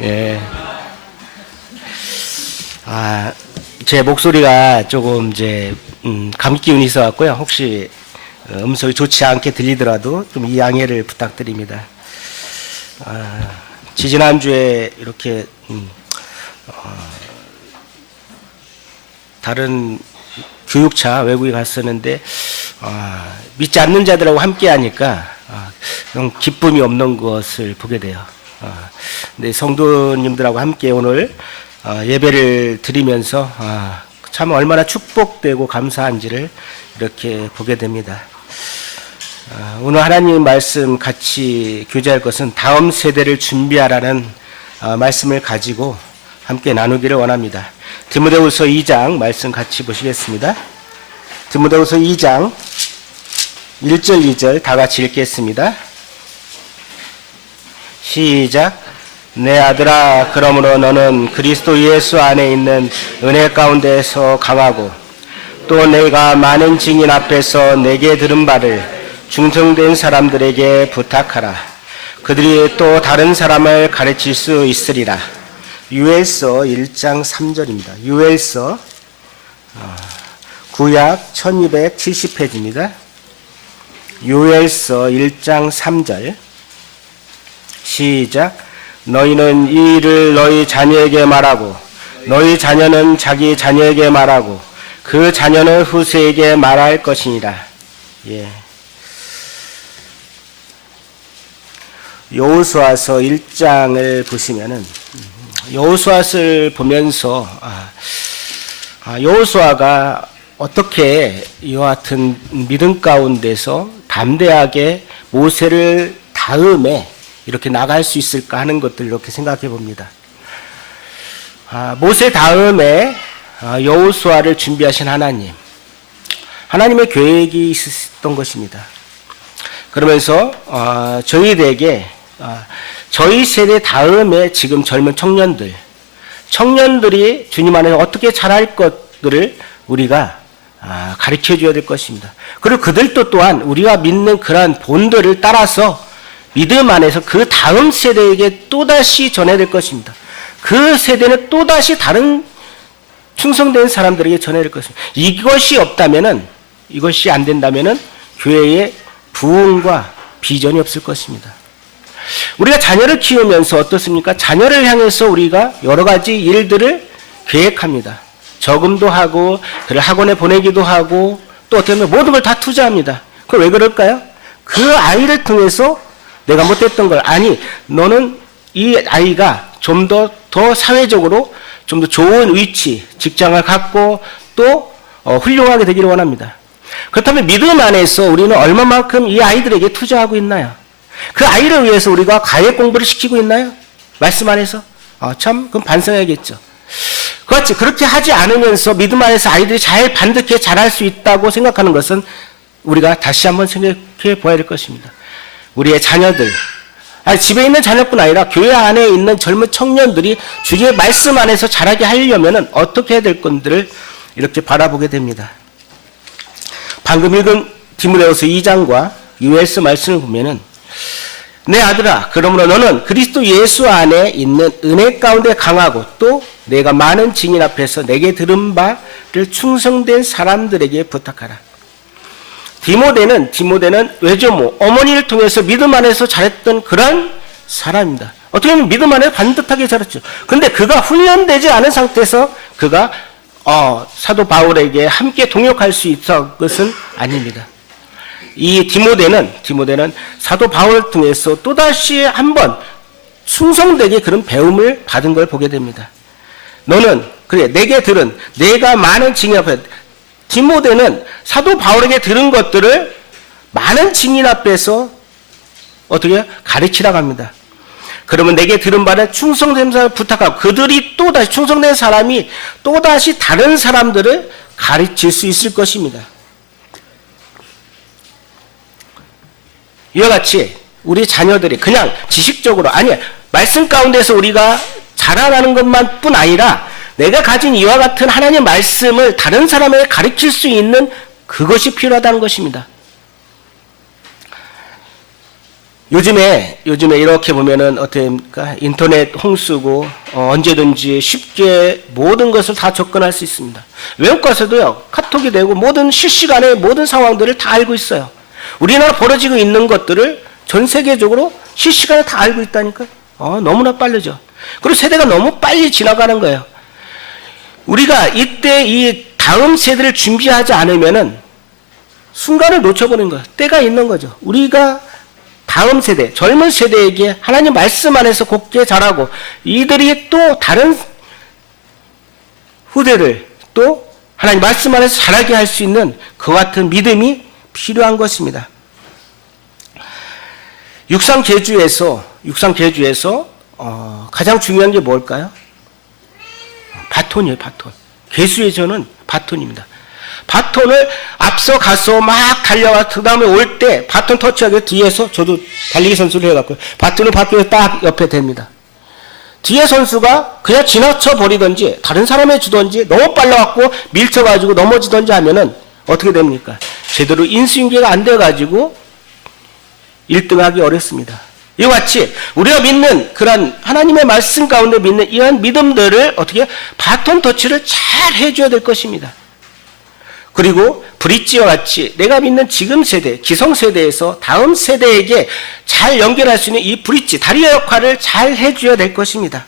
예. 제 목소리가 조금 감기 기운이 있어갖고요. 혹시 음성이 좋지 않게 들리더라도 좀 이양해를 부탁드립니다. 지지난주에 이렇게 다른 교육차 외국에 갔었는데 믿지 않는 자들하고 함께 하니까 기쁨이 없는 것을 보게 돼요. 근데 성도님들하고 함께 오늘 예배를 드리면서 참 얼마나 축복되고 감사한지를 이렇게 보게 됩니다. 오늘 하나님 말씀 같이 교제할 것은 다음 세대를 준비하라는 말씀을 가지고 함께 나누기를 원합니다. 디모데후서 2장 말씀 같이 보시겠습니다. 디모데후서 2장 1절 2절 다 같이 읽겠습니다. 시작. 내 아들아, 그러므로 너는 그리스도 예수 안에 있는 은혜 가운데서 강하고 또 내가 많은 증인 앞에서 내게 들은 바를 충성된 사람들에게 부탁하라. 그들이 또 다른 사람을 가르칠 수 있으리라. 유엘서 1장 3절입니다. 유엘서 구약 1270페이지입니다. 유엘서 1장 3절 시작. 너희는 이 일을 너희 자녀에게 말하고 너희 자녀는 자기 자녀에게 말하고 그 자녀는 후세에게 말할 것이니라. 예. 여호수아서 1장을 보시면은 여호수아를 보면서 여호수아가 어떻게 이와 같은 믿음 가운데서 담대하게 모세를 다음에 이렇게 나갈 수 있을까 하는 것들 이렇게 생각해 봅니다. 모세 다음에 여호수아를 준비하신 하나님의 계획이 있었던 것입니다. 그러면서 저희들에게 저희 세대 다음에 지금 젊은 청년들이 주님 안에서 어떻게 자랄 것들을 우리가 가르쳐 줘야 될 것입니다. 그리고 그들도 또한 우리가 믿는 그러한 본들을 따라서 믿음 안에서 그 다음 세대에게 또다시 전해야 될 것입니다. 그 세대는 또다시 다른 충성된 사람들에게 전해야 될 것입니다. 이것이 안 된다면은 교회에 부흥과 비전이 없을 것입니다. 우리가 자녀를 키우면서 어떻습니까? 자녀를 향해서 우리가 여러 가지 일들을 계획합니다. 저금도 하고, 그를 학원에 보내기도 하고, 또 어떻게 보면 모든 걸 다 투자합니다. 그걸 왜 그럴까요? 그 아이를 통해서 내가 못했던 걸, 너는 이 아이가 좀 더 사회적으로 좀 더 좋은 위치, 직장을 갖고 또 훌륭하게 되기를 원합니다. 그렇다면 믿음 안에서 우리는 얼마만큼 이 아이들에게 투자하고 있나요? 그 아이를 위해서 우리가 가액 공부를 시키고 있나요? 말씀 안에서? 그럼 반성해야겠죠. 그렇지. 그렇게 하지 않으면서 믿음 안에서 아이들이 반듯하게 자랄 수 있다고 생각하는 것은 우리가 다시 한번 생각해 보아야 될 것입니다. 우리의 자녀들, 집에 있는 자녀뿐 아니라 교회 안에 있는 젊은 청년들이 주님의 말씀 안에서 자라게 하려면 어떻게 해야 될 건들을 이렇게 바라보게 됩니다. 방금 읽은 디모데후서 2장과 유엘서 말씀을 보면은 내 아들아, 그러므로 너는 그리스도 예수 안에 있는 은혜 가운데 강하고 또 내가 많은 증인 앞에서 내게 들은 바를 충성된 사람들에게 부탁하라. 디모데는 외조모, 어머니를 통해서 믿음 안에서 자랐던 그런 사람입니다. 어떻게 보면 믿음 안에서 반듯하게 자랐죠. 근데 그가 훈련되지 않은 상태에서 그가 사도 바울에게 함께 동역할 수 있었던 것은 아닙니다. 이 디모데는 사도 바울을 통해서 또다시 한번 충성되게 그런 배움을 받은 걸 보게 됩니다. 너는 내게 들은 내가 많은 증인 앞에, 디모데는 사도 바울에게 들은 것들을 많은 증인 앞에서 어떻게 가르치라고 합니다. 그러면 내게 들은 바는 충성된 사람을 부탁하고 그들이 또다시 충성된 사람이 또다시 다른 사람들을 가르칠 수 있을 것입니다. 이와 같이 우리 자녀들이 그냥 지식적으로 말씀 가운데서 우리가 자라나는 것만 뿐 아니라 내가 가진 이와 같은 하나님의 말씀을 다른 사람에게 가르칠 수 있는 그것이 필요하다는 것입니다. 요즘에 이렇게 보면은 어떻습니까? 인터넷 홍수고 언제든지 쉽게 모든 것을 다 접근할 수 있습니다. 외국 가서도요, 카톡이 되고 모든 실시간의 모든 상황들을 다 알고 있어요. 우리나라 벌어지고 있는 것들을 전 세계적으로 실시간에 다 알고 있다니까요. 너무나 빠르죠. 그리고 세대가 너무 빨리 지나가는 거예요. 우리가 이때 이 다음 세대를 준비하지 않으면은 순간을 놓쳐버린 거예요. 때가 있는 거죠. 우리가 다음 세대, 젊은 세대에게 하나님 말씀 안에서 곱게 자라고 이들이 또 다른 후대를 또 하나님 말씀 안에서 자라게 할 수 있는 그와 같은 믿음이 필요한 것입니다. 육상 계주에서 가장 중요한 게 뭘까요? 바톤이에요, 바톤. 계수에서는 바톤입니다. 바톤을 앞서 가서 막 달려와 그 다음에 올 때 바톤 터치하기 뒤에서 저도 달리기 선수를 해갖고 바톤을 바퀴에 딱 옆에 댑니다. 뒤에 선수가 그냥 지나쳐 버리든지 다른 사람에 주든지 너무 빨라갖고 밀쳐가지고 넘어지든지 하면은 어떻게 됩니까? 제대로 인수인계가 안 돼가지고 1등하기 어렵습니다. 이와 같이 우리가 믿는 그런 하나님의 말씀 가운데 믿는 이러한 믿음들을 어떻게 바톤 터치를 잘 해줘야 될 것입니다. 그리고 브릿지와 같이 내가 믿는 지금 세대, 기성세대에서 다음 세대에게 잘 연결할 수 있는 이 브릿지, 다리의 역할을 잘 해줘야 될 것입니다.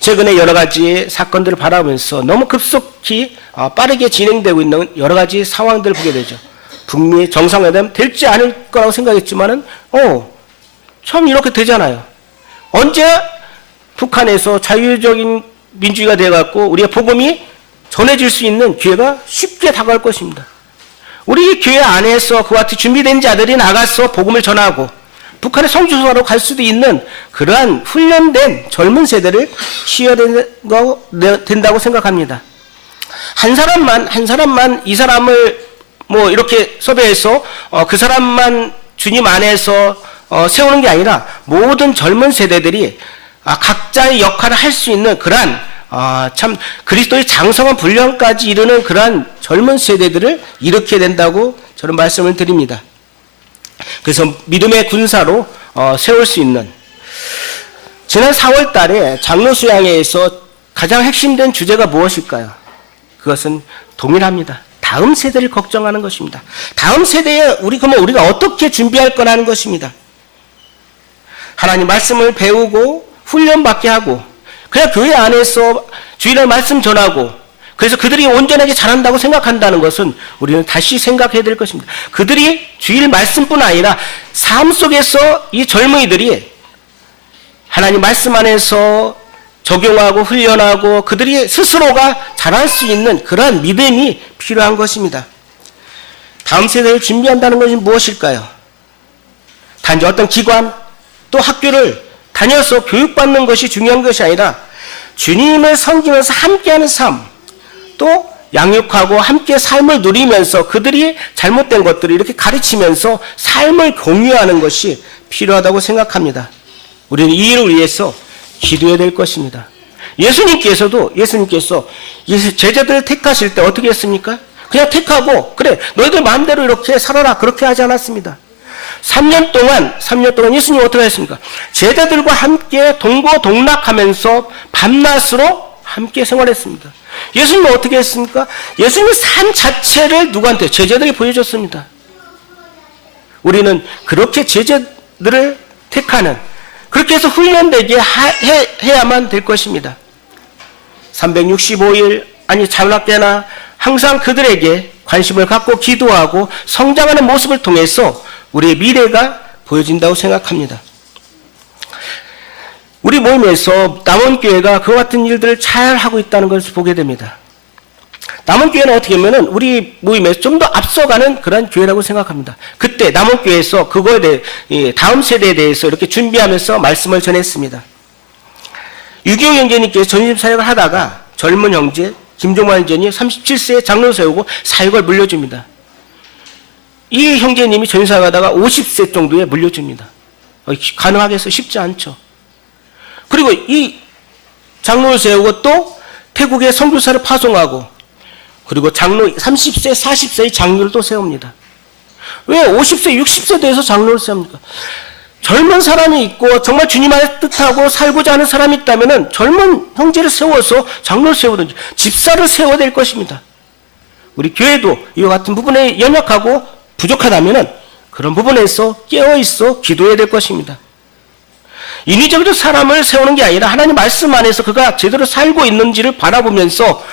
최근에 여러 가지 사건들을 바라보면서 너무 급속히 빠르게 진행되고 있는 여러 가지 상황들을 보게 되죠. 북미 정상회담 될지 않을 거라고 생각했지만은, 참 이렇게 되잖아요. 언제 북한에서 자유적인 민주주의가 되어갖고 우리가 복음이 전해질 수 있는 기회가 쉽게 다가올 것입니다. 우리 교회 안에서 그와 같이 준비된 자들이 나가서 복음을 전하고 북한의 성주소로 갈 수도 있는 그러한 훈련된 젊은 세대를 키워야 된다고 생각합니다. 한 사람만 이 사람을 이렇게 섭외해서 그 사람만 주님 안에서 세우는 게 아니라 모든 젊은 세대들이 각자의 역할을 할 수 있는 그러한 참 그리스도의 장성한 분량까지 이르는 그러한 젊은 세대들을 일으켜야 된다고 저는 말씀을 드립니다. 그래서 믿음의 군사로 세울 수 있는, 지난 4월 달에 장로 수양회에서 가장 핵심된 주제가 무엇일까요? 그것은 동일합니다. 다음 세대를 걱정하는 것입니다. 다음 세대에 우리가 어떻게 준비할 거라는 것입니다. 하나님 말씀을 배우고 훈련받게 하고 그냥 교회 안에서 주일날 말씀 전하고 그래서 그들이 온전하게 자란다고 생각한다는 것은 우리는 다시 생각해야 될 것입니다. 그들이 주일 말씀뿐 아니라 삶 속에서 이 젊은이들이 하나님 말씀 안에서 적용하고 훈련하고 그들이 스스로가 자랄 수 있는 그러한 믿음이 필요한 것입니다. 다음 세대를 준비한다는 것이 무엇일까요? 단지 어떤 기관 또 학교를 다녀서 교육받는 것이 중요한 것이 아니라 주님을 섬기면서 함께하는 삶, 또 양육하고 함께 삶을 누리면서 그들이 잘못된 것들을 이렇게 가르치면서 삶을 공유하는 것이 필요하다고 생각합니다. 우리는 이 일을 위해서 기도해야 될 것입니다. 예수님께서 제자들을 택하실 때 어떻게 했습니까? 그냥 택하고 그래 너희들 마음대로 이렇게 살아라 그렇게 하지 않았습니다. 3년 동안 예수님 어떻게 했습니까? 제자들과 함께 동고동락하면서 밤낮으로 함께 생활했습니다. 예수님은 어떻게 했습니까? 예수님의 삶 자체를 누구한테? 제자들이 보여줬습니다. 우리는 그렇게 제자들을 택하는, 그렇게 해서 훈련되게 해야만 될 것입니다. 365일 자유롭게나 항상 그들에게 관심을 갖고 기도하고 성장하는 모습을 통해서 우리의 미래가 보여진다고 생각합니다. 우리 모임에서 남원교회가 그와 같은 일들을 잘 하고 있다는 것을 보게 됩니다. 남원교회는 어떻게 보면 우리 모임에서 좀 더 앞서가는 그런 교회라고 생각합니다. 그때 남원교회에서 그거에 대해 다음 세대에 대해서 이렇게 준비하면서 말씀을 전했습니다. 6.25 형제님께서 전심 사역을 하다가 젊은 형제 김종환 형제님 37세에 장로 세우고 사역을 물려줍니다. 이 형제님이 전사하다가 50세 정도에 물려줍니다. 가능하겠어요? 쉽지 않죠. 그리고 이 장로를 세우고 또 태국에 선교사를 파송하고 그리고 장로 30세, 40세의 장로를 또 세웁니다. 왜 50세, 60세 돼서 장로를 세웁니까? 젊은 사람이 있고 정말 주님의 뜻하고 살고자 하는 사람이 있다면 젊은 형제를 세워서 장로를 세우든지 집사를 세워야 될 것입니다. 우리 교회도 이와 같은 부분에 연약하고 부족하다면 그런 부분에서 깨어있어 기도해야 될 것입니다. 인위적으로 사람을 세우는 게 아니라 하나님 말씀 안에서 그가 제대로 살고 있는지를 바라보면서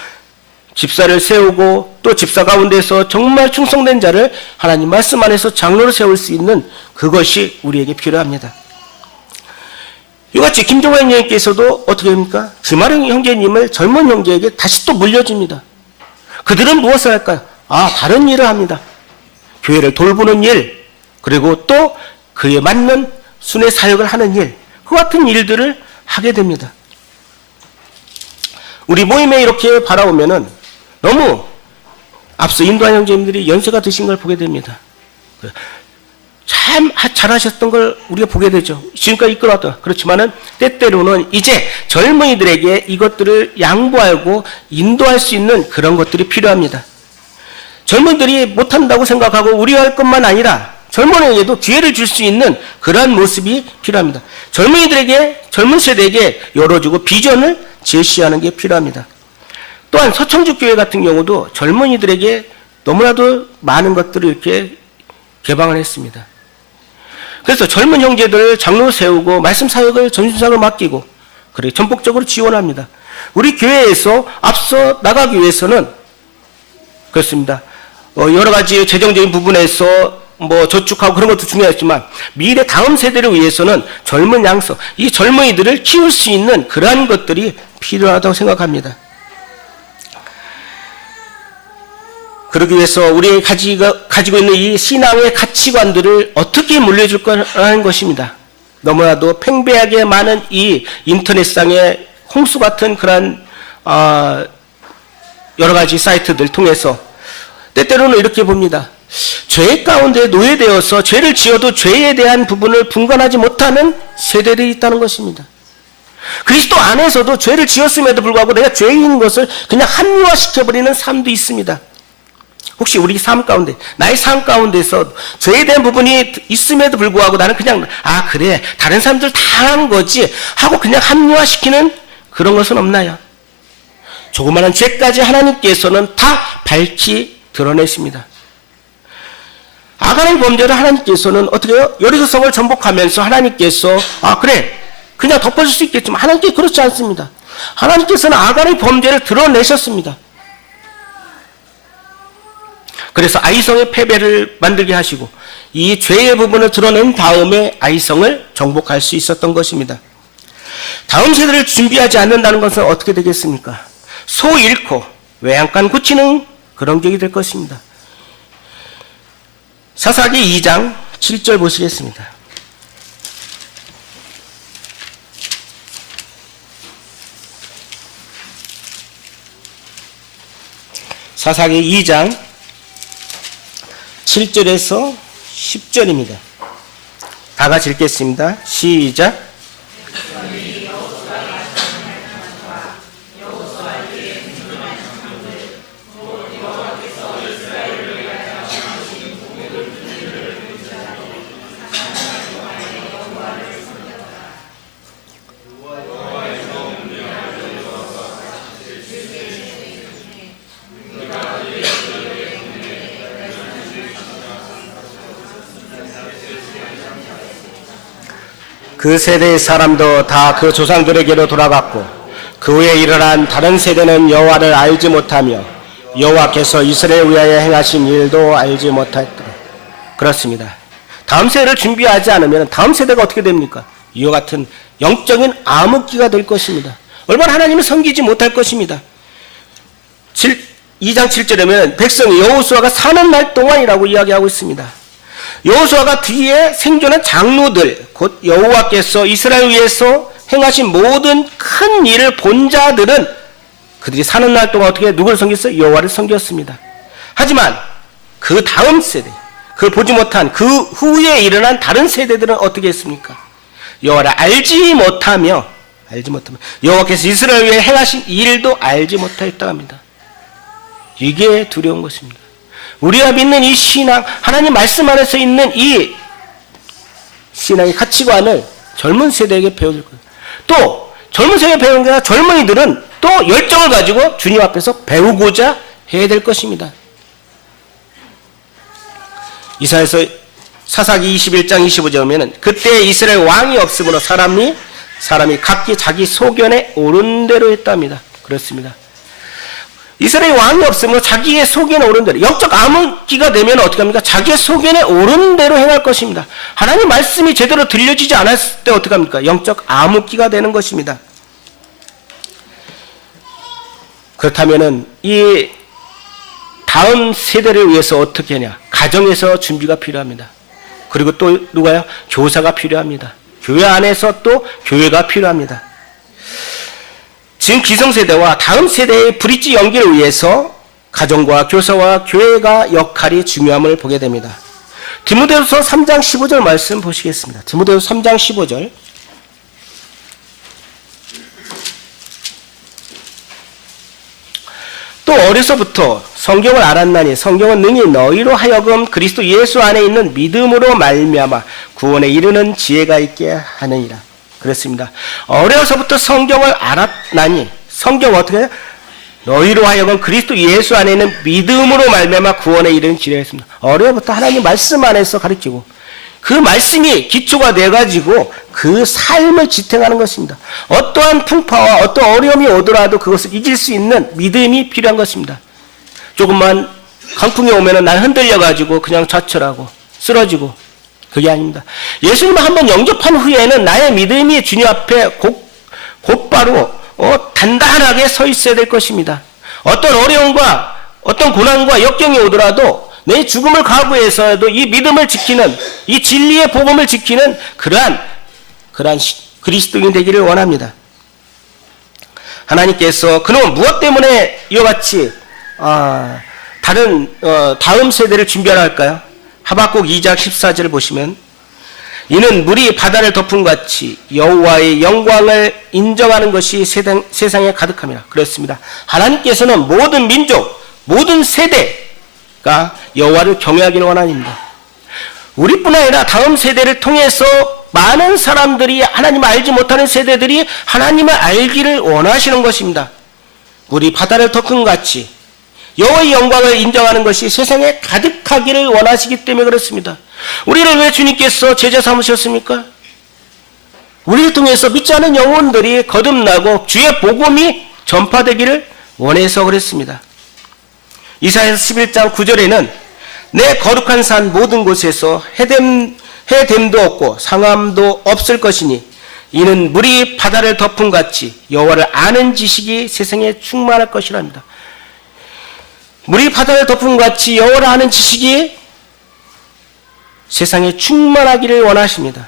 집사를 세우고 또 집사 가운데서 정말 충성된 자를 하나님 말씀 안에서 장로를 세울 수 있는 그것이 우리에게 필요합니다. 이같이 김종환 형제님께서도 어떻게 합니까? 김아령 형제님을 젊은 형제에게 다시 또 물려줍니다. 그들은 무엇을 할까요? 다른 일을 합니다. 교회를 돌보는 일, 그리고 또 그에 맞는 순회 사역을 하는 일, 그 같은 일들을 하게 됩니다. 우리 모임에 이렇게 바라보면은 너무 앞서 인도한 형제님들이 연세가 드신 걸 보게 됩니다. 참 잘하셨던 걸 우리가 보게 되죠. 지금까지 이끌어왔다. 그렇지만은 때때로는 이제 젊은이들에게 이것들을 양보하고 인도할 수 있는 그런 것들이 필요합니다. 젊은이들이 못한다고 생각하고 우려할 것만 아니라 젊은이에게도 기회를 줄 수 있는 그러한 모습이 필요합니다. 젊은이들에게, 젊은 세대에게 열어주고 비전을 제시하는 게 필요합니다. 또한 서청주 교회 같은 경우도 젊은이들에게 너무나도 많은 것들을 이렇게 개방을 했습니다. 그래서 젊은 형제들을 장로 세우고 말씀 사역을 전수사로 맡기고 그래 전폭적으로 지원합니다. 우리 교회에서 앞서 나가기 위해서는 그렇습니다. 여러 가지 재정적인 부분에서 저축하고 그런 것도 중요하지만 미래 다음 세대를 위해서는 젊은 양성, 이 젊은이들을 키울 수 있는 그러한 것들이 필요하다고 생각합니다. 그러기 위해서 우리가 가지고 있는 이 신앙의 가치관들을 어떻게 물려줄 거라는 것입니다. 너무나도 팽배하게 많은 이 인터넷상의 홍수 같은 그런 여러 가지 사이트들 통해서 때때로는 이렇게 봅니다. 죄 가운데 노예되어서 죄를 지어도 죄에 대한 부분을 분간하지 못하는 세대들이 있다는 것입니다. 그리스도 안에서도 죄를 지었음에도 불구하고 내가 죄인 것을 그냥 합리화시켜버리는 삶도 있습니다. 혹시 우리 삶 가운데, 나의 삶 가운데서 죄에 대한 부분이 있음에도 불구하고 나는 그냥 그래 다른 사람들 다 한 거지 하고 그냥 합리화시키는 그런 것은 없나요? 조그마한 죄까지 하나님께서는 다 밝히 드러내십니다. 아간의 범죄를 하나님께서는 어떻게 해요? 여리고성을 정복하면서 하나님께서 그래 그냥 덮어줄 수 있겠지만 하나님께 그렇지 않습니다. 하나님께서는 아간의 범죄를 드러내셨습니다. 그래서 아이성의 패배를 만들게 하시고 이 죄의 부분을 드러낸 다음에 아이성을 정복할 수 있었던 것입니다. 다음 세대를 준비하지 않는다는 것은 어떻게 되겠습니까? 소 잃고 외양간 고치는 그런 격이 될 것입니다. 사사기 2장 7절 보시겠습니다. 사사기 2장 7절에서 10절입니다. 다 같이 읽겠습니다. 시작. 그 세대의 사람도 다 그 조상들에게로 돌아갔고 그 후에 일어난 다른 세대는 여호와를 알지 못하며 여호와께서 이스라엘을 위하여 행하신 일도 알지 못했다. 그렇습니다. 다음 세대를 준비하지 않으면 다음 세대가 어떻게 됩니까? 이와 같은 영적인 암흑기가 될 것입니다. 얼마나 하나님을 섬기지 못할 것입니다. 2장 7절에는 백성이 여호수아가 사는 날 동안이라고 이야기하고 있습니다. 여호수아가 뒤에 생존한 장로들, 곧 여호와께서 이스라엘 위해서 행하신 모든 큰 일을 본 자들은 그들이 사는 날 동안 어떻게 누구를 섬겼어요? 여호와를 섬겼습니다. 하지만 그 다음 세대, 그걸 보지 못한 그 후에 일어난 다른 세대들은 어떻게 했습니까? 여호와를 알지 못하며 여호와께서 이스라엘 위해 행하신 일도 알지 못하였다 합니다. 이게 두려운 것입니다. 우리가 믿는 이 신앙, 하나님 말씀 안에서 있는 이 신앙의 가치관을 젊은 세대에게 배워줄 거예요. 또 젊은 세대에 배우는 게 아니라 젊은이들은 또 열정을 가지고 주님 앞에서 배우고자 해야 될 것입니다. 이사야서 사사기 21장 25절에 보면 그때 이스라엘 왕이 없으므로 사람이 각기 자기 소견에 옳은 대로 했답니다. 그렇습니다. 이스라엘 왕이 없으므로 자기의 소견에 옳은 대로, 영적 암흑기가 되면 어떻게 합니까? 자기의 소견에 옳은 대로 행할 것입니다. 하나님 말씀이 제대로 들려지지 않았을 때 어떻게 합니까? 영적 암흑기가 되는 것입니다. 그렇다면은 이 다음 세대를 위해서 어떻게 하냐? 가정에서 준비가 필요합니다. 그리고 또 누가요? 교사가 필요합니다. 교회 안에서 또 교회가 필요합니다. 지금 기성세대와 다음 세대의 브릿지 연기를 위해서 가정과 교사와 교회가 역할이 중요함을 보게 됩니다. 디모데후서 3장 15절 말씀 보시겠습니다. 디모데후서 3장 15절. 또 어려서부터 성경을 알았나니 성경은 능히 너희로 하여금 그리스도 예수 안에 있는 믿음으로 말미암아 구원에 이르는 지혜가 있게 하느니라. 그렇습니다. 어려서부터 성경을 알았나니 성경 어떻게 해요? 너희로 하여금 그리스도 예수 안에 있는 믿음으로 말미암아 구원에 이르는 지혜가 있습니다. 어려서부터 하나님 말씀 안에서 가르치고 그 말씀이 기초가 돼가지고 그 삶을 지탱하는 것입니다. 어떠한 풍파와 어떠한 어려움이 오더라도 그것을 이길 수 있는 믿음이 필요한 것입니다. 조금만 강풍이 오면은 난 흔들려가지고 그냥 좌철하고 쓰러지고 그게 아닙니다. 예수님을 한번 영접한 후에는 나의 믿음이 주님 앞에 곧바로 단단하게 서 있어야 될 것입니다. 어떤 어려움과 어떤 고난과 역경이 오더라도 내 죽음을 각오해서라도 이 믿음을 지키는, 이 진리의 복음을 지키는 그러한 그리스도인이 되기를 원합니다. 하나님께서 그놈 무엇 때문에 이와 같이 다음 세대를 준비하라 할까요? 하박국 2장 14절을 보시면 이는 물이 바다를 덮은 같이 여호와의 영광을 인정하는 것이 세상에 가득함이라. 그렇습니다. 하나님께서는 모든 민족, 모든 세대가 여호와를 경외하기를 원하십니다. 우리뿐 아니라 다음 세대를 통해서 많은 사람들이 하나님을 알지 못하는 세대들이 하나님을 알기를 원하시는 것입니다. 물이 바다를 덮은 같이 여호와의 영광을 인정하는 것이 세상에 가득하기를 원하시기 때문에 그렇습니다. 우리를 왜 주님께서 제자 삼으셨습니까? 우리를 통해서 믿지 않은 영혼들이 거듭나고 주의 복음이 전파되기를 원해서 그랬습니다. 이사야서 11장 9절에는 내 거룩한 산 모든 곳에서 해됨도 없고 상함도 없을 것이니 이는 물이 바다를 덮은 같이 여호와를 아는 지식이 세상에 충만할 것이랍니다. 물이 바다를 덮은 같이 여호와를 아는 지식이 세상에 충만하기를 원하십니다.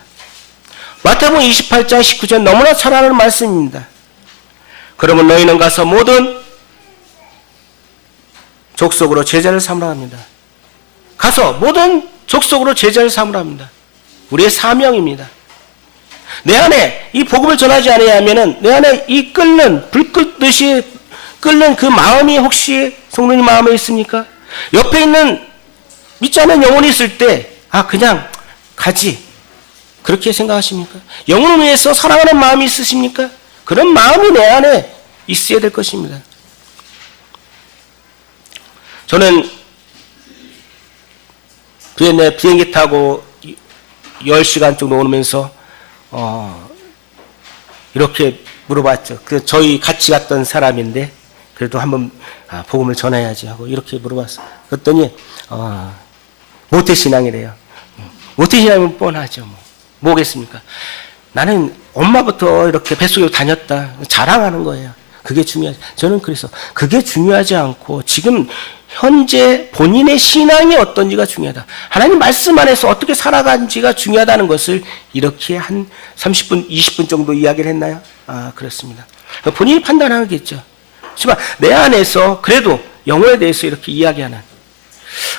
마태복음 28장 19절 너무나 잘 아는 말씀입니다. 그러면 너희는 가서 모든 족속으로 제자를 삼으라 합니다. 가서 모든 족속으로 제자를 삼으라 합니다. 우리의 사명입니다. 내 안에 이 복음을 전하지 않으면은 내 안에 이 불 끓듯이 끓는 그 마음이 혹시 성도님 마음에 있습니까? 옆에 있는 믿지 않는 영혼이 있을 때 그냥 가지 그렇게 생각하십니까? 영혼을 위해서 사랑하는 마음이 있으십니까? 그런 마음이 내 안에 있어야 될 것입니다. 저는 비행기 타고 10시간 정도 오면서 이렇게 물어봤죠. 저희 같이 갔던 사람인데 그래도 한번 복음을 전해야지 하고 이렇게 물어봤어요. 그랬더니 모태신앙이래요. 모태신앙은 뻔하죠. 뭐겠습니까? 나는 엄마부터 이렇게 뱃속에 다녔다. 자랑하는 거예요. 그게 중요하지. 저는 그래서 그게 중요하지 않고 지금 현재 본인의 신앙이 어떤지가 중요하다. 하나님 말씀 안에서 어떻게 살아간지가 중요하다는 것을 이렇게 한 30분, 20분 정도 이야기를 했나요? 그렇습니다. 본인이 판단하겠죠. 하지만 내 안에서 그래도 영혼에 대해서 이렇게 이야기하는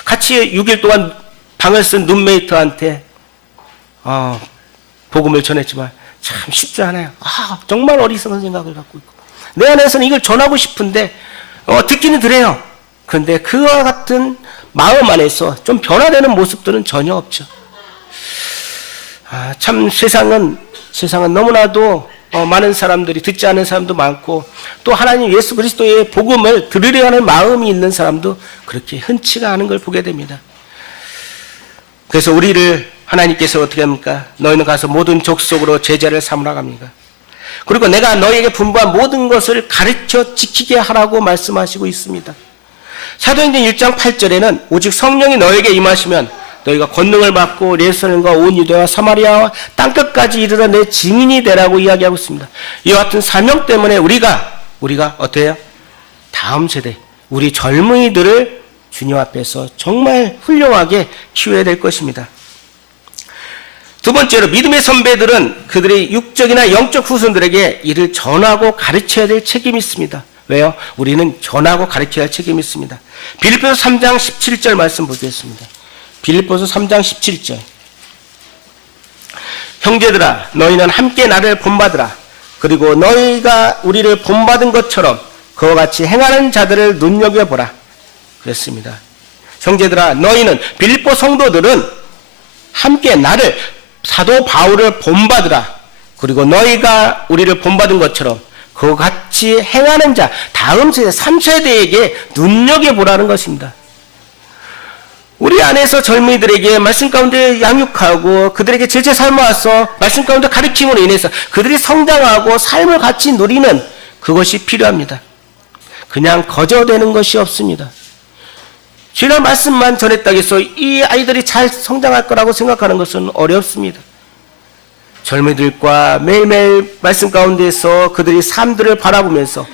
같이 6일 동안 방을 쓴 룸메이트한테 복음을 전했지만 참 쉽지 않아요. 정말 어리석은 생각을 갖고 있고 내 안에서는 이걸 전하고 싶은데 듣기는 들어요. 그런데 그와 같은 마음 안에서 좀 변화되는 모습들은 전혀 없죠. 참 세상은 너무나도 많은 사람들이 듣지 않는 사람도 많고 또 하나님 예수 그리스도의 복음을 들으려 하는 마음이 있는 사람도 그렇게 흔치가 않은 걸 보게 됩니다. 그래서 우리를 하나님께서 어떻게 합니까? 너희는 가서 모든 족속으로 제자를 삼으라 합니다. 그리고 내가 너희에게 분부한 모든 것을 가르쳐 지키게 하라고 말씀하시고 있습니다. 사도행전 1장 8절에는 오직 성령이 너에게 임하시면 너희가 권능을 받고 예루살렘과 온 유대와 사마리아와 땅끝까지 이르러 내 증인이 되라고 이야기하고 있습니다. 이와 같은 사명 때문에 우리가 어때요? 다음 세대 우리 젊은이들을 주님 앞에서 정말 훌륭하게 키워야 될 것입니다. 두 번째로 믿음의 선배들은 그들의 육적이나 영적 후손들에게 이를 전하고 가르쳐야 될 책임이 있습니다. 왜요? 우리는 전하고 가르쳐야 할 책임이 있습니다. 빌립보서 3장 17절 말씀 보겠습니다. 빌립보서 3장 17절. 형제들아 너희는 함께 나를 본받으라. 그리고 너희가 우리를 본받은 것처럼 그와 같이 행하는 자들을 눈여겨보라. 그랬습니다. 형제들아 너희는 빌립보 성도들은 함께 나를 사도 바울을 본받으라. 그리고 너희가 우리를 본받은 것처럼 그와 같이 행하는 자 다음 세대 3세대에게 눈여겨보라는 것입니다. 우리 안에서 젊은이들에게 말씀 가운데 양육하고 그들에게 제자 삼아서 말씀 가운데 가르침으로 인해서 그들이 성장하고 삶을 같이 누리는 그것이 필요합니다. 그냥 거저되는 것이 없습니다. 지난 말씀만 전했다고 해서 이 아이들이 잘 성장할 거라고 생각하는 것은 어렵습니다. 젊은이들과 매일매일 말씀 가운데서 그들이 삶들을 바라보면서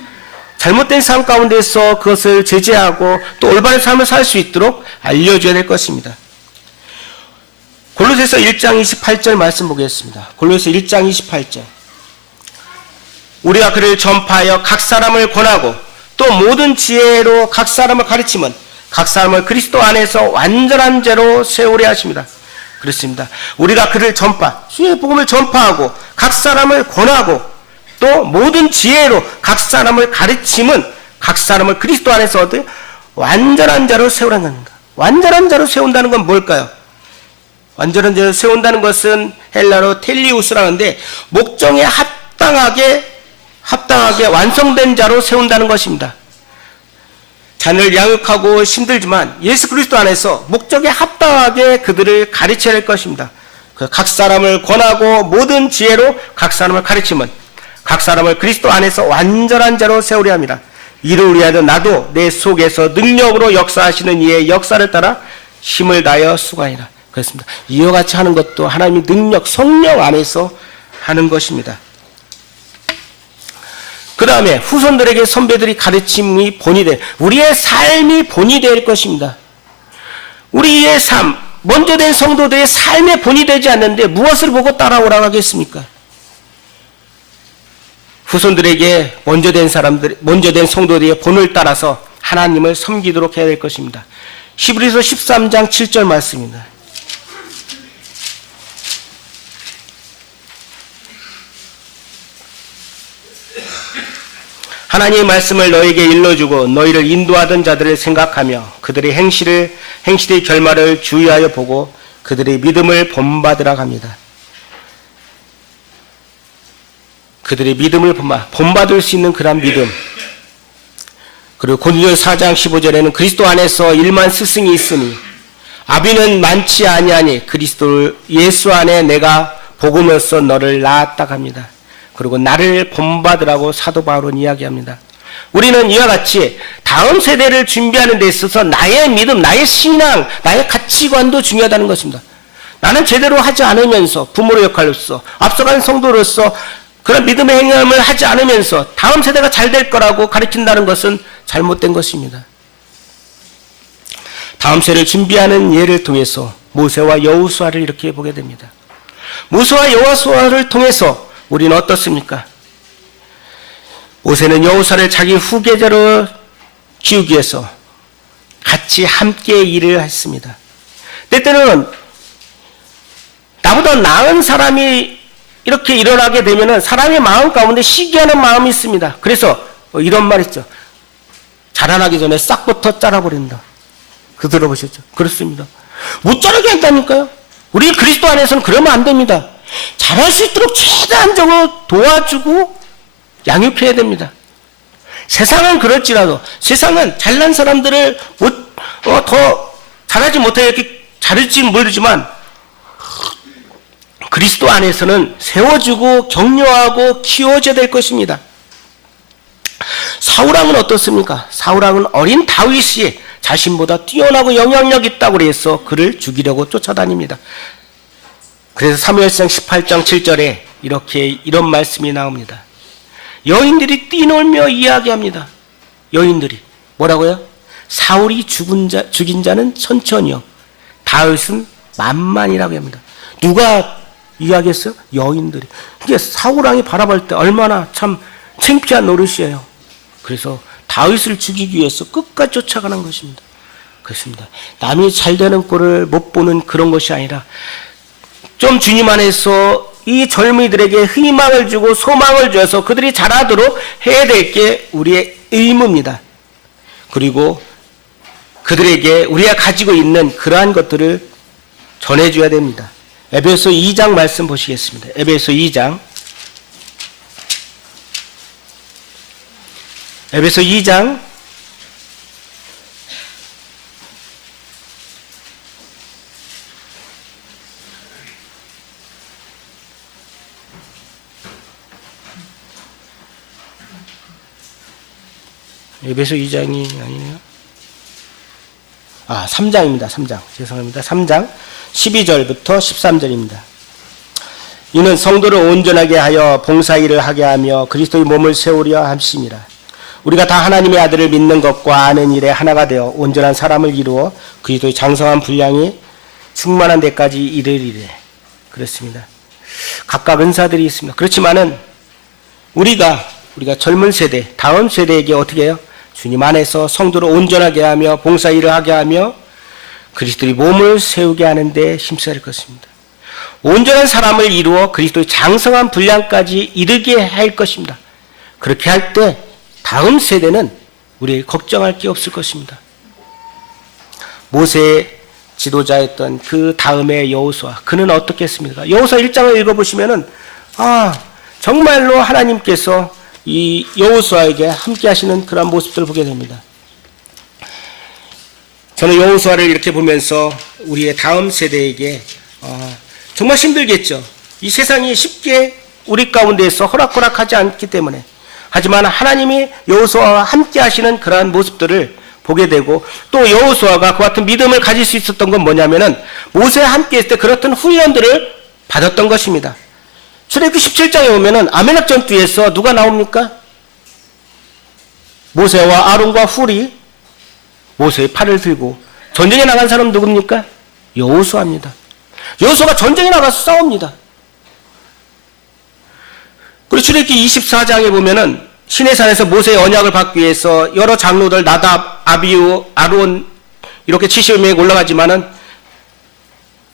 잘못된 삶 가운데서 그것을 제재하고 또 올바른 삶을 살 수 있도록 알려줘야 될 것입니다. 골로새서 1장 28절 말씀 보겠습니다. 골로새서 1장 28절. 우리가 그를 전파하여 각 사람을 권하고 또 모든 지혜로 각 사람을 가르치면 각 사람을 그리스도 안에서 완전한 자로 세우려 하십니다. 그렇습니다. 우리가 그를 주의 복음을 전파하고 각 사람을 권하고 또 모든 지혜로 각 사람을 가르치면 각 사람을 그리스도 안에서 어디 완전한 자로 세우라는 겁니다. 완전한 자로 세운다는 건 뭘까요? 완전한 자로 세운다는 것은 헬라로 텔리우스라는데 목적에 합당하게 완성된 자로 세운다는 것입니다. 자녀를 양육하고 힘들지만 예수 그리스도 안에서 목적에 합당하게 그들을 가르쳐야 할 것입니다. 각 사람을 권하고 모든 지혜로 각 사람을 가르치면 각 사람을 그리스도 안에서 완전한 자로 세우려 합니다. 이를 위하여 나도 내 속에서 능력으로 역사하시는 이의 역사를 따라 힘을 다하여 수고하리라. 그렇습니다. 이와 같이 하는 것도 하나님의 능력, 성령 안에서 하는 것입니다. 그 다음에 후손들에게 선배들이 가르침이 본이 될, 우리의 삶이 본이 될 것입니다. 우리의 삶, 먼저 된 성도들의 삶의 본이 되지 않는데 무엇을 보고 따라오라고 하겠습니까? 후손들에게 먼저 된 성도들의 본을 따라서 하나님을 섬기도록 해야 될 것입니다. 히브리서 13장 7절 말씀입니다. 하나님의 말씀을 너에게 일러주고 너희를 인도하던 자들을 생각하며 그들의 행실의 결말을 주의하여 보고 그들의 믿음을 본받으라 합니다. 그들의 믿음을 본받을 수 있는 그런 믿음. 그리고 고린도서 4장 15절에는 그리스도 안에서 일만 스승이 있으니 아비는 많지 아니하니 그리스도 예수 안에 내가 복음으로써 너를 낳았다 합니다. 그리고 나를 본받으라고 사도 바울은 이야기합니다. 우리는 이와 같이 다음 세대를 준비하는 데 있어서 나의 믿음, 나의 신앙, 나의 가치관도 중요하다는 것입니다. 나는 제대로 하지 않으면서 부모의 역할로서 앞서간 성도로서 그런 믿음의 행함을 하지 않으면서 다음 세대가 잘 될 거라고 가르친다는 것은 잘못된 것입니다. 다음 세대를 준비하는 예를 통해서 모세와 여호수아를 이렇게 보게 됩니다. 모세와 여호수아를 통해서 우리는 어떻습니까? 모세는 여호수아를 자기 후계자로 키우기 위해서 같이 함께 일을 했습니다. 때때는 나보다 나은 사람이 이렇게 일어나게 되면 사람의 마음 가운데 시기하는 마음이 있습니다. 그래서 이런 말 있죠. 자라나기 전에 싹부터 잘라버린다. 그 들어보셨죠? 그렇습니다. 못 자라게 한다니까요. 우리 그리스도 안에서는 그러면 안 됩니다. 자랄 수 있도록 최대한적으로 도와주고 양육해야 됩니다. 세상은 그럴지라도, 세상은 잘난 사람들을 더 잘하지 못하게 이렇게 자를지는 모르지만, 그리스도 안에서는 세워주고 격려하고 키워줘야 될 것입니다. 사울왕은 어떻습니까? 사울왕은 어린 다윗이 자신보다 뛰어나고 영향력 있다고 해서 그를 죽이려고 쫓아다닙니다. 그래서 사무엘상 18장 7절에 이런 말씀이 나옵니다. 여인들이 뛰놀며 이야기합니다. 여인들이 뭐라고요? 사울이 죽인 자는 천천히요, 다윗은 만만이라고 합니다. 누가 이야기했어요? 여인들이. 이게 사울왕이 바라볼 때 얼마나 참 창피한 노릇이에요. 그래서 다윗을 죽이기 위해서 끝까지 쫓아가는 것입니다. 그렇습니다. 남이 잘 되는 꼴을 못 보는 그런 것이 아니라 좀 주님 안에서 이 젊은이들에게 희망을 주고 소망을 줘서 그들이 잘하도록 해야 될 게 우리의 의무입니다. 그리고 그들에게 우리가 가지고 있는 그러한 것들을 전해줘야 됩니다. 에베소 2장 말씀 보시겠습니다. 에베소 2장. 에베소 2장 2장이 아니네요. 3장입니다. 3장. 죄송합니다. 3장 12절부터 13절입니다. 이는 성도를 온전하게 하여 봉사일을 하게 하며 그리스도의 몸을 세우려 함심이라. 우리가 다 하나님의 아들을 믿는 것과 아는 일에 하나가 되어 온전한 사람을 이루어 그리스도의 장성한 분량이 충만한 데까지 이르리래. 그렇습니다. 각각 은사들이 있습니다. 그렇지만은 우리가 젊은 세대, 다음 세대에게 어떻게 해요? 주님 안에서 성도를 온전하게 하며 봉사일을 하게 하며 그리스도의 몸을 세우게 하는데 힘써야 할 것입니다. 온전한 사람을 이루어 그리스도의 장성한 분량까지 이르게 할 것입니다. 그렇게 할 때 다음 세대는 우리 걱정할 게 없을 것입니다. 모세의 지도자였던 그 다음에 여호수아, 그는 어떻게 했습니까? 여호수아 1장을 읽어보시면은 정말로 하나님께서 이 여호수아에게 함께 하시는 그런 모습들을 보게 됩니다. 저는 여호수아를 이렇게 보면서 우리의 다음 세대에게 정말 힘들겠죠. 이 세상이 쉽게 우리 가운데에서 호락호락하지 않기 때문에. 하지만 하나님이 여호수아와 함께 하시는 그러한 모습들을 보게 되고, 또 여호수아가 그 같은 믿음을 가질 수 있었던 건 뭐냐면은 모세와 함께 했을 때 그렇던 훈련들을 받았던 것입니다. 출애굽기 17장에 보면은 아말렉 전투에서 누가 나옵니까? 모세와 아론과 훌이 모세의 팔을 들고 전쟁에 나간 사람 누굽니까? 여호수아입니다. 여호수아가 전쟁에 나가서 싸웁니다. 그리고 출애굽기 24장에 보면은 시내산에서 모세의 언약을 받기 위해서 여러 장로들 나답, 아비우, 아론 이렇게 70명이 올라가지만은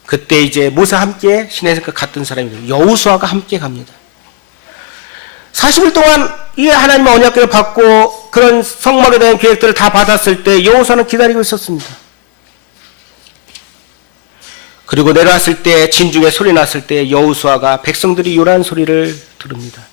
그때 이제 모세와 함께 시내산 갔던 사람이 여호수아가 함께 갑니다. 40일 동안 이 하나님의 언약궤를 받고 그런 성막에 대한 계획들을 다 받았을 때 여호수아는 기다리고 있었습니다. 그리고 내려왔을 때 진중에 소리 났을 때 여호수아가 백성들이 요란 소리를 들읍니다.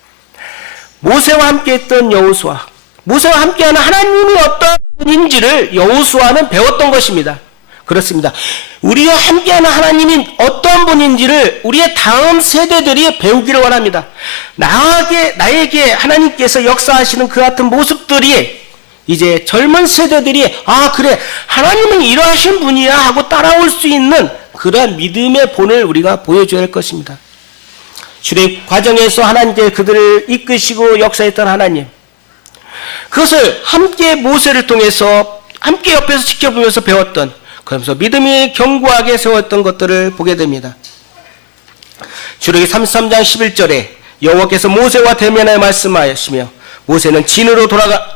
모세와 함께했던 여호수아, 모세와 함께하는 하나님이 어떤 분인지를 여호수아는 배웠던 것입니다. 그렇습니다. 우리와 함께하는 하나님이 어떤 분인지를 우리의 다음 세대들이 배우기를 원합니다. 나에게 하나님께서 역사하시는 그 같은 모습들이 이제 젊은 세대들이 그래, 하나님은 이러하신 분이야 하고 따라올 수 있는 그러한 믿음의 본을 우리가 보여줘야 할 것입니다. 출애굽 과정에서 하나님께 그들을 이끄시고 역사했던 하나님, 그것을 함께 모세를 통해서 함께 옆에서 지켜보면서 배웠던, 그러면서 믿음이 견고하게 세웠던 것들을 보게 됩니다. 출애굽기 33장 11절에 여호와께서 모세와 대면하여 말씀하시며 모세는 진으로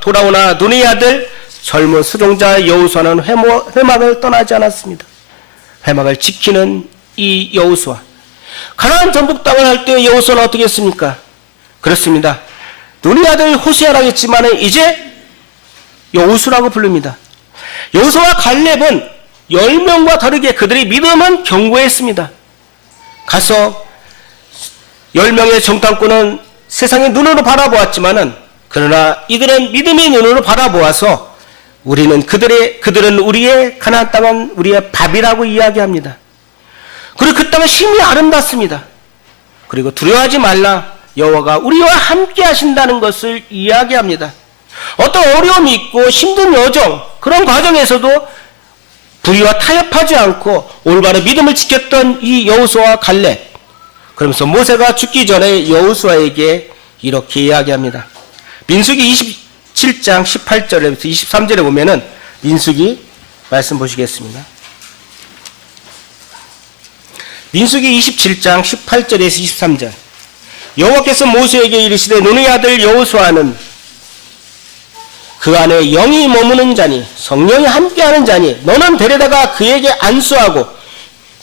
돌아오나 눈의 아들 젊은 수종자 여호수아는 회막을 떠나지 않았습니다. 회막을 지키는 이 여호수아, 가나안 전복 땅을 할 때 여호수아는 어떻게 했습니까? 그렇습니다. 눈의 아들 호시아라고 했지만 이제 여호수라고 부릅니다. 여호수아와 갈렙은 10명과 다르게 그들의 믿음은 견고했습니다. 가서 10명의 정탐꾼은 세상의 눈으로 바라보았지만은 그러나 이들은 믿음의 눈으로 바라보아서 그들은 우리의 가나안 땅은 우리의 밥이라고 이야기합니다. 그리고 그 땅은 심히 아름답습니다. 그리고 두려워하지 말라, 여호와가 우리와 함께 하신다는 것을 이야기합니다. 어떤 어려움이 있고 힘든 여정, 그런 과정에서도 불의와 타협하지 않고 올바른 믿음을 지켰던 이 여호수아와 갈렙, 그러면서 모세가 죽기 전에 여호수아에게 이렇게 이야기합니다. 민수기 27장 18절에부터 23절에 보면은 민수기 말씀 보시겠습니다. 민수기 27장 18절에서 23절. 여호와께서 모세에게 이르시되 너의 아들 여호수아는 그 안에 영이 머무는 자니 성령이 함께하는 자니 너는 데려다가 그에게 안수하고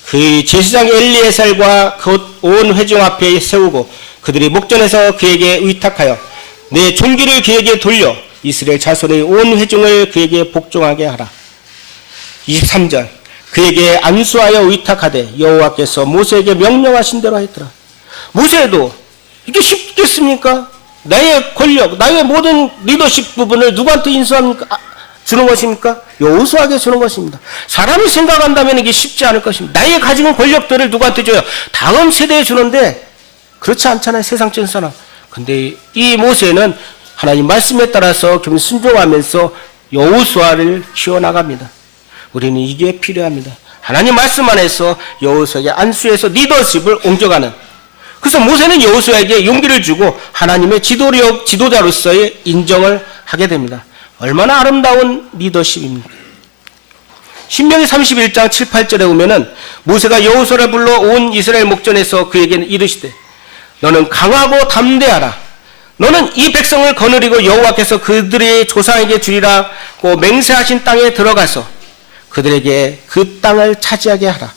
그 제사장 엘리에셀과 그 온 회중 앞에 세우고 그들이 목전에서 그에게 의탁하여 내 종기를 그에게 돌려 이스라엘 자손의 온 회중을 그에게 복종하게 하라. 23절. 그에게 안수하여 의탁하되 여호와께서 모세에게 명령하신 대로 하였더라. 모세도 이게 쉽겠습니까? 나의 권력, 나의 모든 리더십 부분을 누구한테 인수합니까? 주는 것입니까? 여호수아에게 주는 것입니다. 사람이 생각한다면 이게 쉽지 않을 것입니다. 나의 가지고 권력들을 누구한테 줘요? 다음 세대에 주는데 그렇지 않잖아요, 세상적인 사람. 근데 이 모세는 하나님 말씀에 따라서 좀 순종하면서 여호수아를 키워나갑니다. 우리는 이게 필요합니다. 하나님 말씀 안에서 여호수아에게 안수해서 리더십을 옮겨가는. 그래서 모세는 여호수아에게 용기를 주고 하나님의 지도자로서의 인정을 하게 됩니다. 얼마나 아름다운 리더십입니까? 신명기 31장 7, 8절에 보면은 모세가 여호수아를 불러 온 이스라엘 목전에서 그에게 이르시되 너는 강하고 담대하라. 너는 이 백성을 거느리고 여호와께서 그들의 조상에게 주리라고 맹세하신 땅에 들어가서 그들에게 그 땅을 차지하게 하라.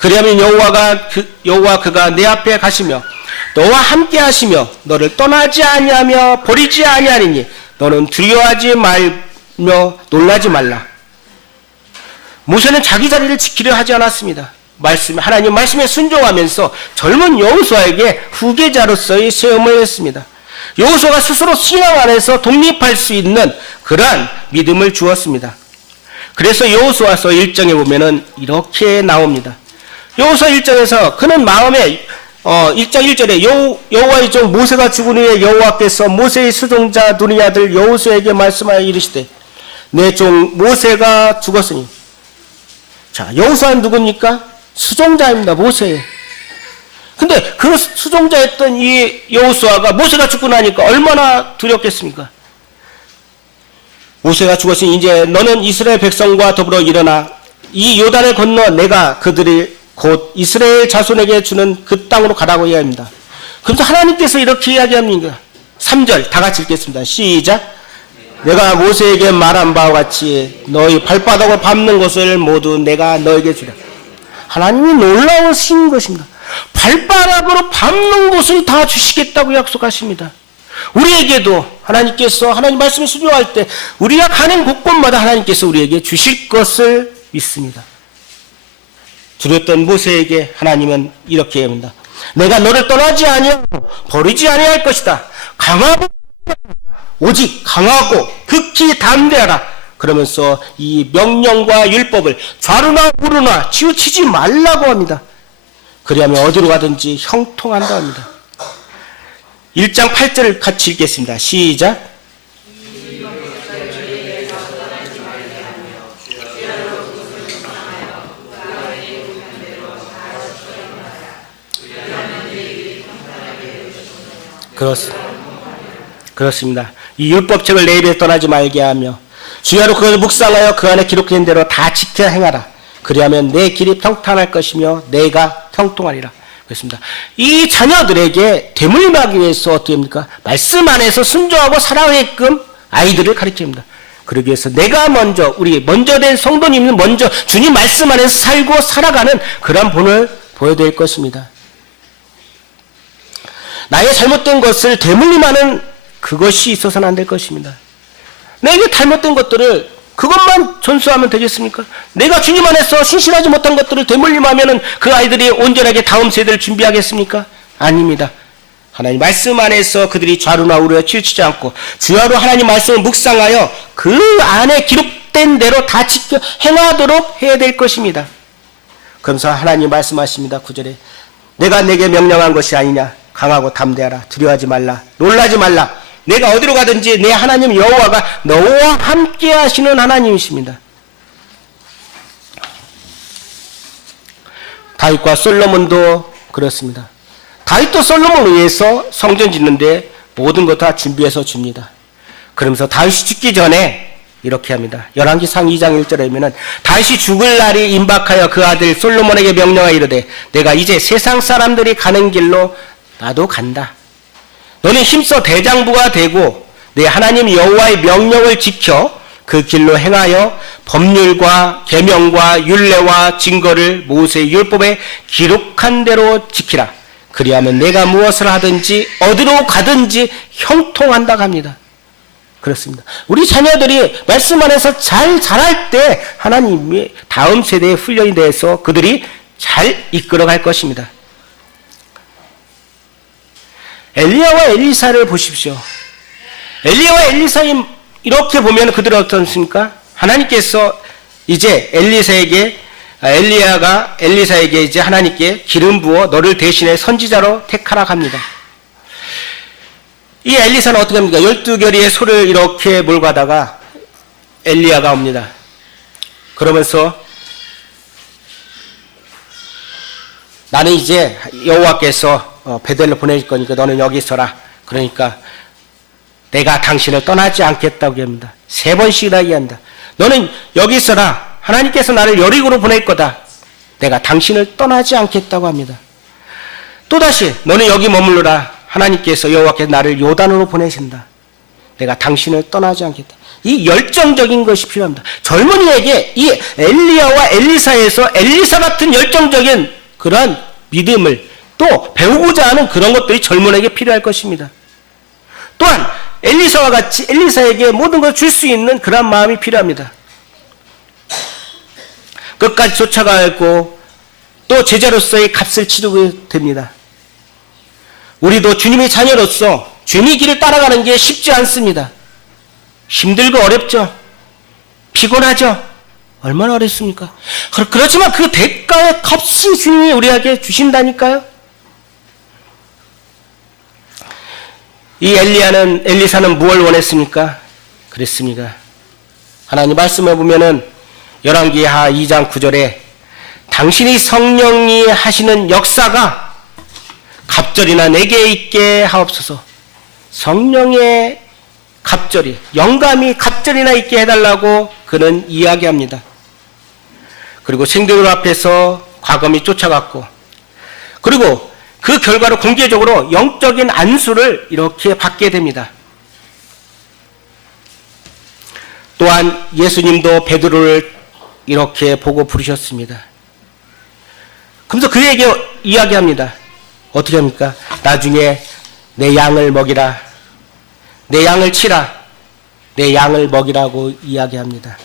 그리하면 여호와 그가 내 앞에 가시며 너와 함께 하시며 너를 떠나지 아니하며 버리지 아니하리니 너는 두려워하지 말며 놀라지 말라. 모세는 자기 자리를 지키려 하지 않았습니다. 하나님 말씀에 순종하면서 젊은 여호수아에게 후계자로서의 세움을 했습니다. 여호수아가 스스로 신앙 안에서 독립할 수 있는 그러한 믿음을 주었습니다. 그래서 여호수아서 1장에 보면은 이렇게 나옵니다. 여호수아 1장에서 그는 마음에 1장 1절에 여호와의 종 모세가 죽은 후에 여호와께서 모세의 수종자 눈의 아들 여호수아에게 말씀하여 이르시되 내 종 모세가 죽었으니. 자, 여호수아는 누굽니까? 수종자입니다. 모세. 근데 그 수종자였던 이 여호수아가 모세가 죽고 나니까 얼마나 두렵겠습니까? 모세가 죽었으니 이제 너는 이스라엘 백성과 더불어 일어나 이 요단을 건너 내가 그들이 곧 이스라엘 자손에게 주는 그 땅으로 가라고 이야기합니다. 그래서 하나님께서 이렇게 이야기합니다. 3절 다 같이 읽겠습니다. 시작. 내가 모세에게 말한 바와 같이 너희 발바닥을 밟는 것을 모두 내가 너에게 주라. 하나님이 놀라우신 것입니다. 발바닥으로 밟는 것을 다 주시겠다고 약속하십니다. 우리에게도 하나님께서 하나님 말씀을 순종할 때 우리가 가는 곳곳마다 하나님께서 우리에게 주실 것을 믿습니다. 두렵던 모세에게 하나님은 이렇게 합니다. 내가 너를 떠나지 아니하고 버리지 아니할 것이다. 강하고 오직 강하고 극히 담대하라. 그러면서 이 명령과 율법을 좌루나 우루나 치우치지 말라고 합니다. 그리하면 어디로 가든지 형통한다 합니다. 1장 8절을 같이 읽겠습니다. 시작. 그렇습니다. 이 율법책을 내 입에서 떠나지 말게 하며 주야로 그것을 묵상하여 그 안에 기록된 대로 다 지켜 행하라. 그리하면 내 길이 평탄할 것이며 내가 형통하리라. 그렇습니다. 이 자녀들에게 되물림하기 위해서 어떻게 합니까? 말씀 안에서 순종하고 살아가게끔 아이들을 가르칩니다. 그러기 위해서 내가 먼저 된 성도님은 먼저 주님 말씀 안에서 살고 살아가는 그런 본을 보여드릴 것입니다. 나의 잘못된 것을 되물림하는 그것이 있어서는 안 될 것입니다. 내게 잘못된 것들을 그것만 전수하면 되겠습니까? 내가 주님 안에서 신실하지 못한 것들을 되물림하면은 그 아이들이 온전하게 다음 세대를 준비하겠습니까? 아닙니다. 하나님 말씀 안에서 그들이 좌루나 우루에 치우치지 않고 주야로 하나님 말씀을 묵상하여 그 안에 기록된 대로 다 지켜 행하도록 해야 될 것입니다. 그러면서 하나님 말씀하십니다. 9절에 내가 내게 명령한 것이 아니냐. 강하고 담대하라. 두려워하지 말라. 놀라지 말라. 내가 어디로 가든지 내 하나님 여호와가 너와 함께 하시는 하나님이십니다. 다윗과 솔로몬도 그렇습니다. 다윗도 솔로몬을 위해서 성전 짓는데 모든 것 다 준비해서 줍니다. 그러면서 다윗이 죽기 전에 이렇게 합니다. 열왕기상 2장 1절에 보면은 다윗이 죽을 날이 임박하여 그 아들 솔로몬에게 명령하여 이르되 내가 이제 세상 사람들이 가는 길로 나도 간다. 너는 힘써 대장부가 되고 내 하나님 여호와의 명령을 지켜 그 길로 행하여 법률과 계명과 율례와 증거를 모세의 율법에 기록한 대로 지키라. 그리하면 내가 무엇을 하든지 어디로 가든지 형통한다고 합니다. 그렇습니다. 우리 자녀들이 말씀 안에서 잘 자랄 때 하나님이 다음 세대의 훈련이 돼서 그들이 잘 이끌어갈 것입니다. 엘리야와 엘리사를 보십시오. 엘리야와 엘리사님 이렇게 보면 그들은 어떻습니까? 하나님께서 이제 엘리야가 엘리사에게 이제 하나님께 기름 부어 너를 대신해 선지자로 택하라 합니다. 이 엘리사는 어떻게 합니까? 12결의의 소를 이렇게 몰고 가다가 엘리야가 옵니다. 그러면서 나는 이제 여호와께서 베델로 보내실 거니까 너는 여기 있어라. 그러니까 내가 당신을 떠나지 않겠다고 합니다. 3번씩이나 얘기한다. 너는 여기 있어라. 하나님께서 나를 여리고로 보낼 거다. 내가 당신을 떠나지 않겠다고 합니다. 또다시 너는 여기 머물러라. 하나님께서 여호와께서 나를 요단으로 보내신다. 내가 당신을 떠나지 않겠다. 이 열정적인 것이 필요합니다. 젊은이에게 이 엘리야와 엘리사에서 엘리사 같은 열정적인 그런 믿음을 또 배우고자 하는 그런 것들이 젊은이에게 필요할 것입니다. 또한 엘리사와 같이 엘리사에게 모든 걸 줄 수 있는 그런 마음이 필요합니다. 끝까지 쫓아가고 또 제자로서의 값을 치르게 됩니다. 우리도 주님의 자녀로서 주님의 길을 따라가는 게 쉽지 않습니다. 힘들고 어렵죠. 피곤하죠. 얼마나 어렵습니까? 그렇지만 그 대가의 값이 주님이 우리에게 주신다니까요. 이 엘리사는 무엇을 원했습니까? 그랬습니다. 하나님 말씀을 보면은 열왕기하 2장 9절에 당신이 성령이 하시는 역사가 갑절이나 내게 있게 하옵소서. 성령의 갑절이, 영감이 갑절이나 있게 해달라고 그는 이야기합니다. 그리고 생들들 앞에서 과검이 쫓아갔고, 그리고 그 결과로 공개적으로 영적인 안수를 이렇게 받게 됩니다. 또한 예수님도 베드로를 이렇게 보고 부르셨습니다. 그래서 그에게 이야기합니다. 어떻게 합니까? 나중에 내 양을 먹이라. 내 양을 치라. 내 양을 먹이라고 이야기합니다.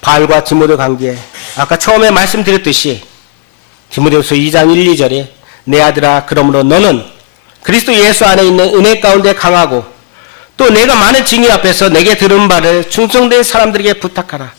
바울과 디모데 관계, 아까 처음에 말씀드렸듯이 디모데후서 2장 1, 2절에 내 아들아 그러므로 너는 그리스도 예수 안에 있는 은혜 가운데 강하고 또 내가 많은 증인 앞에서 내게 들은 바를 충성된 사람들에게 부탁하라.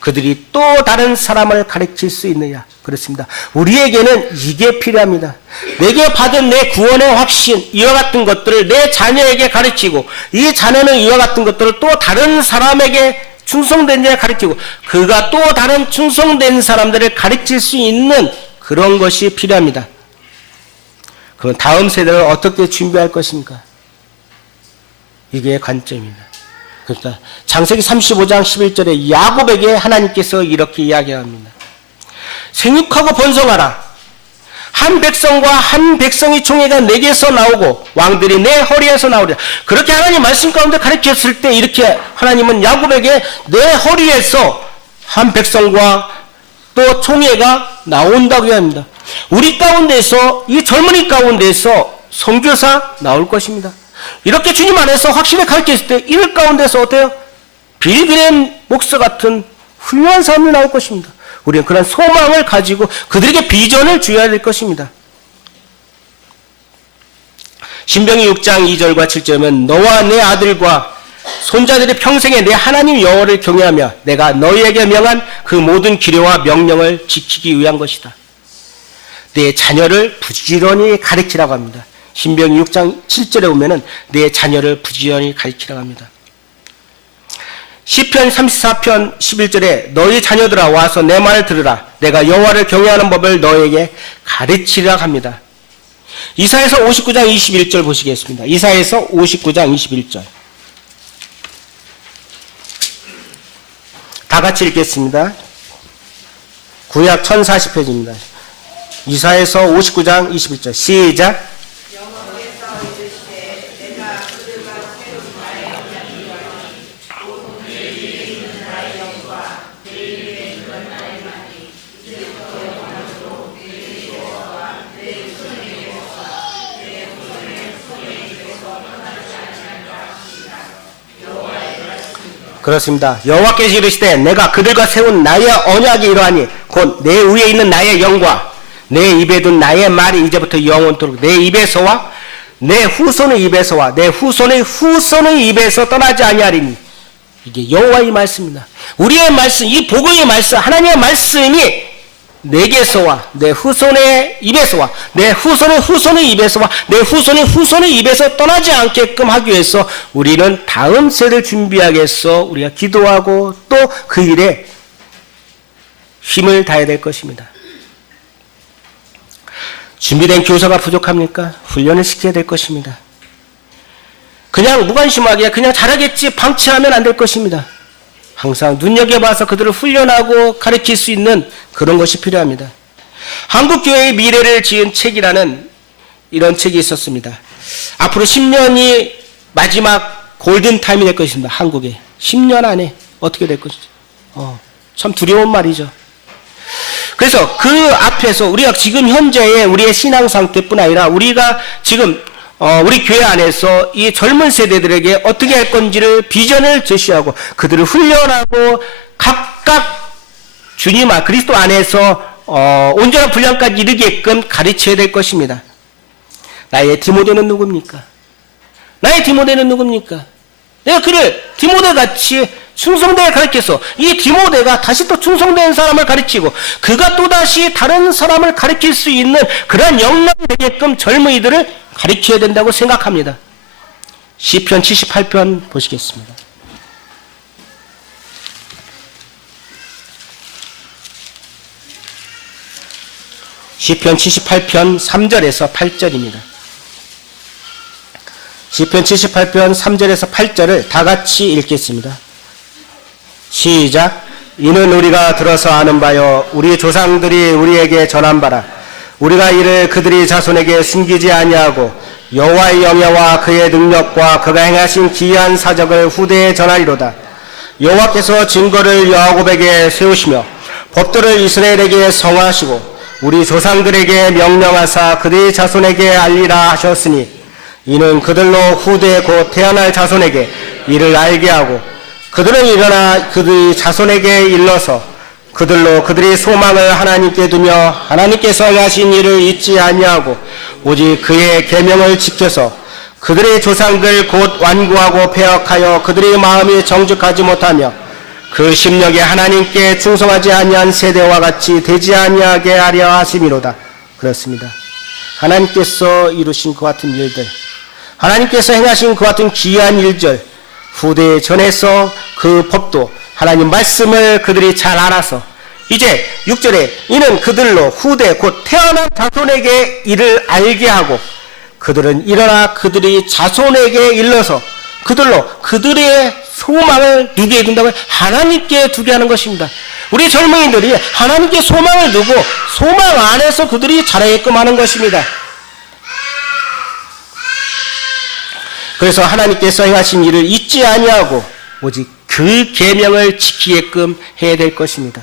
그들이 또 다른 사람을 가르칠 수 있느냐. 그렇습니다. 우리에게는 이게 필요합니다. 내게 받은 내 구원의 확신, 이와 같은 것들을 내 자녀에게 가르치고 이 자녀는 이와 같은 것들을 또 다른 사람에게 충성된 자에 가르치고 그가 또 다른 충성된 사람들을 가르칠 수 있는 그런 것이 필요합니다. 그럼 다음 세대를 어떻게 준비할 것입니까? 이게 관점입니다. 그러니까 창세기 35장 11절에 야곱에게 하나님께서 이렇게 이야기합니다. 생육하고 번성하라. 한 백성과 한 백성의 총회가 내게서 나오고 왕들이 내 허리에서 나오리라. 그렇게 하나님 말씀 가운데 가르쳤을 때 이렇게 하나님은 야곱에게 내 허리에서 한 백성과 또 총회가 나온다고 합니다. 우리 가운데서 이 젊은이 가운데서 선교사 나올 것입니다. 이렇게 주님 안에서 확실히 가르쳤을 때 이를 가운데서 어때요? 빌그램 목사 같은 훌륭한 사람이 나올 것입니다. 우리는 그런 소망을 가지고 그들에게 비전을 주어야 될 것입니다. 신명기 6장 2절과 7절은 너와 내 아들과 손자들이 평생에 내 하나님 여호와를 경외하며 내가 너희에게 명한 그 모든 규례와 명령을 지키기 위한 것이다. 내 자녀를 부지런히 가르치라고 합니다. 신명기 6장 7절에 보면은 내 자녀를 부지런히 가르치라고 합니다. 시편 34편 11절에 너희 자녀들아 와서 내 말을 들으라. 내가 여호와를 경외하는 법을 너에게 가르치리라 합니다. 이사야서 59장 21절 보시겠습니다. 이사야서 59장 21절. 다 같이 읽겠습니다. 구약 1040페이지입니다. 이사야서 59장 21절 시작. 그렇습니다. 여호와께서 이르시되 내가 그들과 세운 나의 언약이 이러하니 곧 내 위에 있는 나의 영과 내 입에 둔 나의 말이 이제부터 영원토록 내 입에서와 내 후손의 입에서와 내 후손의 후손의 입에서 떠나지 아니하리니. 이게 여호와의 말씀입니다. 우리의 말씀, 이 복음의 말씀, 하나님의 말씀이 내게서와 내 후손의 입에서와 내 후손의 후손의 입에서와 내 후손의 후손의 입에서 떠나지 않게끔 하기 위해서 우리는 다음 세대를 준비하기 위해서 우리가 기도하고 또 그 일에 힘을 다해야 될 것입니다. 준비된 교사가 부족합니까? 훈련을 시켜야 될 것입니다. 그냥 무관심하게 그냥 잘하겠지 방치하면 안 될 것입니다. 항상 눈여겨봐서 그들을 훈련하고 가르칠 수 있는 그런 것이 필요합니다. 한국교회의 미래를 지은 책이라는 이런 책이 있었습니다. 앞으로 10년이 마지막 골든타임이 될 것입니다. 한국에 10년 안에 어떻게 될 것이죠. 참 두려운 말이죠. 그래서 그 앞에서 우리가 지금 현재의 우리의 신앙 상태뿐 아니라 우리가 지금 우리 교회 안에서 이 젊은 세대들에게 어떻게 할 건지를 비전을 제시하고 그들을 훈련하고 각각 주님 그리스도 안에서 온전한 분량까지 이르게끔 가르쳐야 될 것입니다. 나의 디모데는 누굽니까? 나의 디모데는 누굽니까? 내가 그를 디모데같이 충성되게 가르쳐서 이 디모데가 다시 또 충성된 사람을 가르치고 그가 또다시 다른 사람을 가르칠 수 있는 그러한 역량이 되게끔 젊은이들을 가르쳐야 된다고 생각합니다. 시편 78편 보시겠습니다. 시편 78편 3절에서 8절입니다. 시편 78편 3절에서 8절을 다 같이 읽겠습니다. 시작. 이는 우리가 들어서 아는 바요 우리 조상들이 우리에게 전한 바라. 우리가 이를 그들이 자손에게 숨기지 아니하고 여호와의 영예와 그의 능력과 그가 행하신 기이한 사적을 후대에 전하리로다. 여호와께서 증거를 야곱에게 세우시며 법도를 이스라엘에게 성하시고 우리 조상들에게 명령하사 그들의 자손에게 알리라 하셨으니 이는 그들로 후대 곧 태어날 자손에게 이를 알게 하고 그들은 일어나 그들의 자손에게 일러서 그들로 그들의 소망을 하나님께 두며 하나님께서 행하신 일을 잊지 아니하고 오직 그의 계명을 지켜서 그들의 조상들 곧 완고하고 패역하여 그들의 마음이 정직하지 못하며 그 심령에 하나님께 충성하지 아니한 세대와 같이 되지 아니하게 하려 하심이로다. 그렇습니다. 하나님께서 이루신 그 같은 일들, 하나님께서 행하신 그 같은 귀한 일들 후대에 전해서 그 법도 하나님 말씀을 그들이 잘 알아서 이제 6절에 이는 그들로 후대 곧 태어난 자손에게 이를 알게 하고 그들은 일어나 그들이 자손에게 일러서 그들로 그들의 소망을 누구에게 둔다고 해요? 하나님께 두게 하는 것입니다. 우리 젊은이들이 하나님께 소망을 두고 소망 안에서 그들이 자라게끔 하는 것입니다. 그래서 하나님께서 행하신 일을 잊지 아니하고 오직 그 계명을 지키게끔 해야 될 것입니다.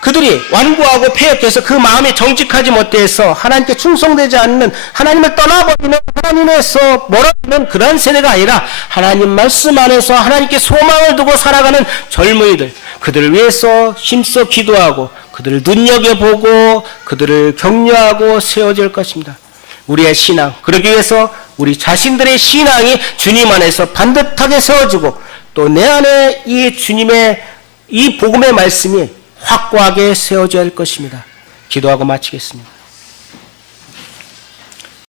그들이 완고하고 패역해서 그 마음이 정직하지 못해서 하나님께 충성되지 않는, 하나님을 떠나버리는, 하나님에서 멀어지는 그런 세대가 아니라 하나님 말씀 안에서 하나님께 소망을 두고 살아가는 젊은이들, 그들을 위해서 힘써 기도하고 그들을 눈여겨보고 그들을 격려하고 세워질 것입니다. 우리의 신앙, 그러기 위해서 우리 자신들의 신앙이 주님 안에서 반듯하게 세워지고 또 내 안에 이 주님의 이 복음의 말씀이 확고하게 세워져야 할 것입니다. 기도하고 마치겠습니다.